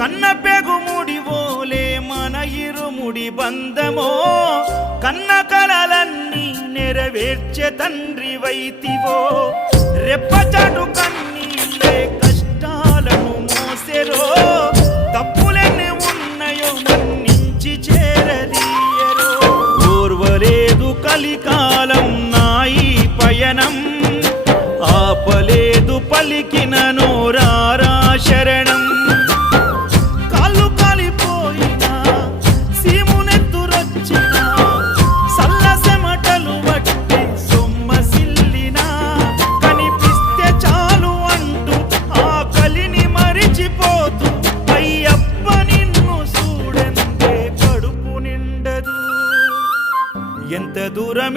కన్న పెగుముడి ఓలే మన ఇరుముడి బంధమో కన్న కలలన్నీ నెరవేర్చే తండ్రి వైతివో రెప్పచాటు కన్నీళ్ళే కష్టాలను మోసెరో తప్పులెన్ని ఉన్నాయో మన్నించి చేరదీయరో ఓర్వలేదు కలికాలం నాయి పయనం ఆపలేదు పలికిన నోరారా శరణం కాళ్ళు కాలిపోయినా సీమునెత్తురొచ్చినా సల్ల సెమటలు వట్టి సొమ్మసిల్లినా కనిపిస్తే చాలు అంటూ ఆ కలిని మరిచిపోతూ అయ్యప్ప నిన్ను చూడందే కడుపు నిండదు ఎంత దూరం